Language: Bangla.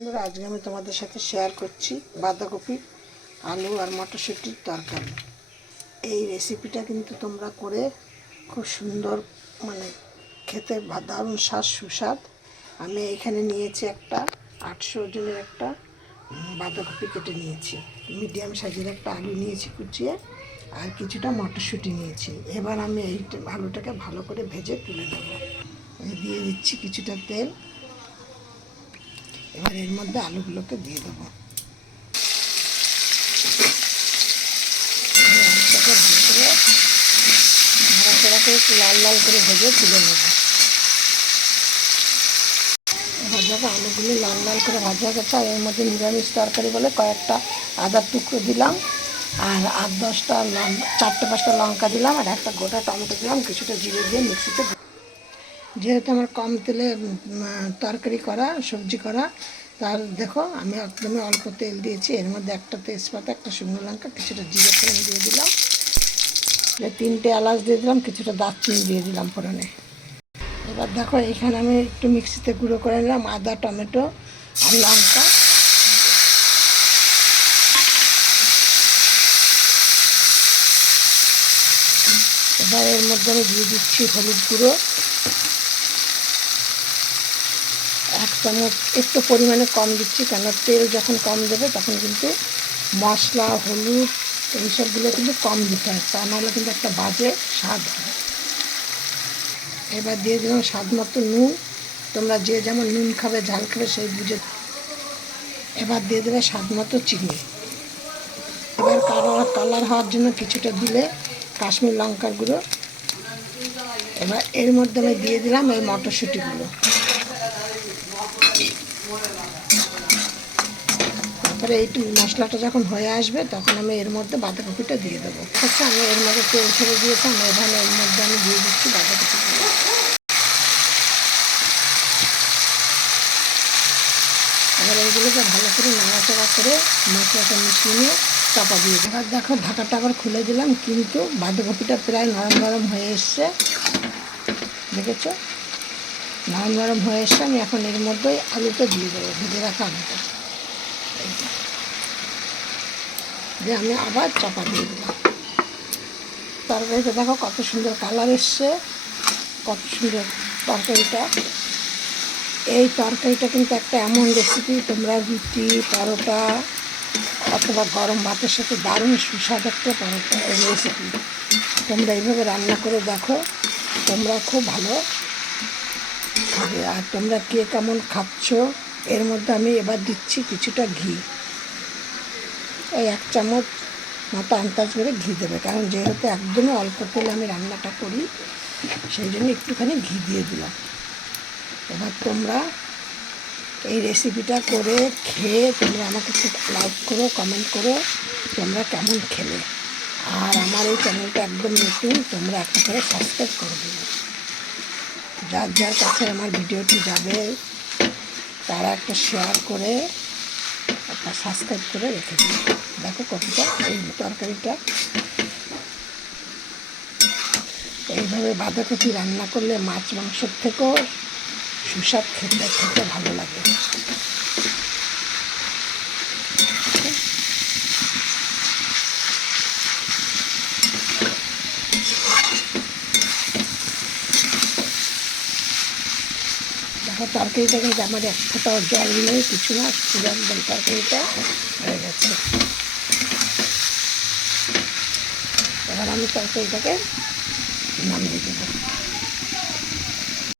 বন্ধুরা, আজকে আমি তোমাদের সাথে শেয়ার করছি বাঁধাকপি, আলু আর মটরশুঁটির তরকারি। এই রেসিপিটা কিন্তু তোমরা করে খুব সুন্দর, মানে খেতে দারুণ স্বাদ, সুস্বাদ। আমি এখানে নিয়েছি একটা 800 ওজনের একটা বাঁধাকপি কেটে নিয়েছি, মিডিয়াম সাইজের একটা আলু নিয়েছি কুচিয়ে, আর কিছুটা মটরশুঁটি নিয়েছি। এবার আমি এই আলুটাকে ভালো করে ভেজে তুলে দেবো। দিয়ে দিচ্ছি কিছুটা তেল। এবার এর মধ্যে আলুগুলোকে দিয়ে দেবো। আলুটাকে ভালো করে নাড়াচাড়া করে একটু লাল লাল করে ভেজে তুলে নেব। এবার দেখো আলুগুলো লাল লাল করে ভাজা গেছে। আর এর মধ্যে নিরামিষ তরকারি বলে কয়েকটা আদার টুকরো দিলাম, আর 8-10টা লঙ্কা, 4-5টা লঙ্কা দিলাম, আর একটা গোটা টমেটো দিলাম, কিছুটা জিরে দিয়ে মিক্সিতে। যেহেতু আমার কম তেলে তরকারি করা, সবজি করা, তার দেখো আমি একদমই অল্প তেল দিয়েছি। এর মধ্যে একটা তেজপাতা, একটা শুকনো লঙ্কা, কিছুটা জিরে ফোড়ন দিয়ে দিলাম, 3টে এলাচ দিয়ে দিলাম, কিছুটা দারচিনি দিয়ে দিলাম ফোড়নে। এবার দেখো এখানে আমি একটু মিক্সিতে গুঁড়ো করে নিলাম আদা, টমেটো আর লঙ্কা। এবার এর মধ্যে আমি দিয়ে দিচ্ছি হলুদ গুঁড়ো 1 চামচ, একটু পরিমাণে কম দিচ্ছি, কেন তেল যখন কম দেবে তখন কিন্তু মশলা, হলুদ এইসবগুলো কিন্তু কম দিতে হয়, তা নাহলে কিন্তু একটা বাজে স্বাদ হয়। এবার দিয়ে দিলাম স্বাদ মতো নুন। তোমরা যে যেমন নুন খাবে, ঝাল খাবে সেই বুঝে। এবার দিয়ে দেবে স্বাদ মতো চিনি। এবার কালার হওয়ার জন্য কিছুটা দিলে কাশ্মীর লঙ্কার গুঁড়ো। এবার এর মধ্যে আমি দিয়ে দিলাম এই মটরশুঁটিগুলো। তারপরে এই মশলাটা যখন হয়ে আসবে তখন আমি এর মধ্যে বাঁধাকপিটা দিয়ে দেবো। আচ্ছা, আমি এর মধ্যে তেল ছেড়ে দিয়েছি, আমি এখানে এর মধ্যে আমি দিয়ে দিচ্ছি বাঁধাকপিগুলো। এবার এইগুলোকে ভালো করে নাড়াচাড়া করে মশলাটা মিশিয়ে নিয়ে চাপা দিয়ে দিই। এবার দেখো ঢাকাটা আবার খুলে দিলাম, কিন্তু বাঁধাকপিটা প্রায় নরম নরম হয়ে এসছে, দেখেছো? নরম নরম হয়ে এসছে। আমি এখন এর মধ্যেই আলুটা দিয়ে দেবো, ভেজে রাখা আলুটা দিয়ে আমি আবার চাপা দিয়ে দিলাম। তরকারিটা দেখো কত সুন্দর কালার এসছে, কত সুন্দর তরকারিটা। এই তরকারিটা কিন্তু একটা এমন রেসিপি, তোমরা রুটি, পরোটা অথবা গরম ভাতের সাথে দারুণ সুস্বাদু একটা পরোটা রেসিপি। তোমরা এইভাবে রান্না করে দেখো, তোমরা খুব ভালো খাবে। আর তোমরা কে কেমন খাচ্ছ, এর মধ্যে আমি এবার দিচ্ছি কিছুটা ঘি। ওই 1 চামচ মতো আন্দাজ করে ঘি দেবে, কারণ যেহেতু একদমই অল্প তেলে আমি রান্নাটা করি, সেই জন্য একটুখানি ঘি দিয়ে দিলাম। এবার তোমরা এই রেসিপিটা করে খেয়ে তোমরা আমাকে একটু লাইক করো, কমেন্ট করো তোমরা কেমন খেলে। আর আমার এই চ্যানেলটা একদম নতুন, তোমরা একটা করে সাবস্ক্রাইব করে দেবে। যার যার কাছে আমার ভিডিওটি যাবে তারা একটা শেয়ার করে একটা সাবস্ক্রাইব করে রেখে দেবে। দেখো কতটা এই তরকারিটা এইভাবে বাঁধাকপি রান্না করলে মাছ মাংসের থেকেও সুস্বাদ, খেতে খেতে ভালো লাগে। দেখো তরকারিটা কিন্তু আমার এক ফোঁটাও জল নেই, কিছু না, পুরো একদম তরকারিটা হয়ে গেছে। এবার আমি তরকারিটাকে নামিয়ে দেবো।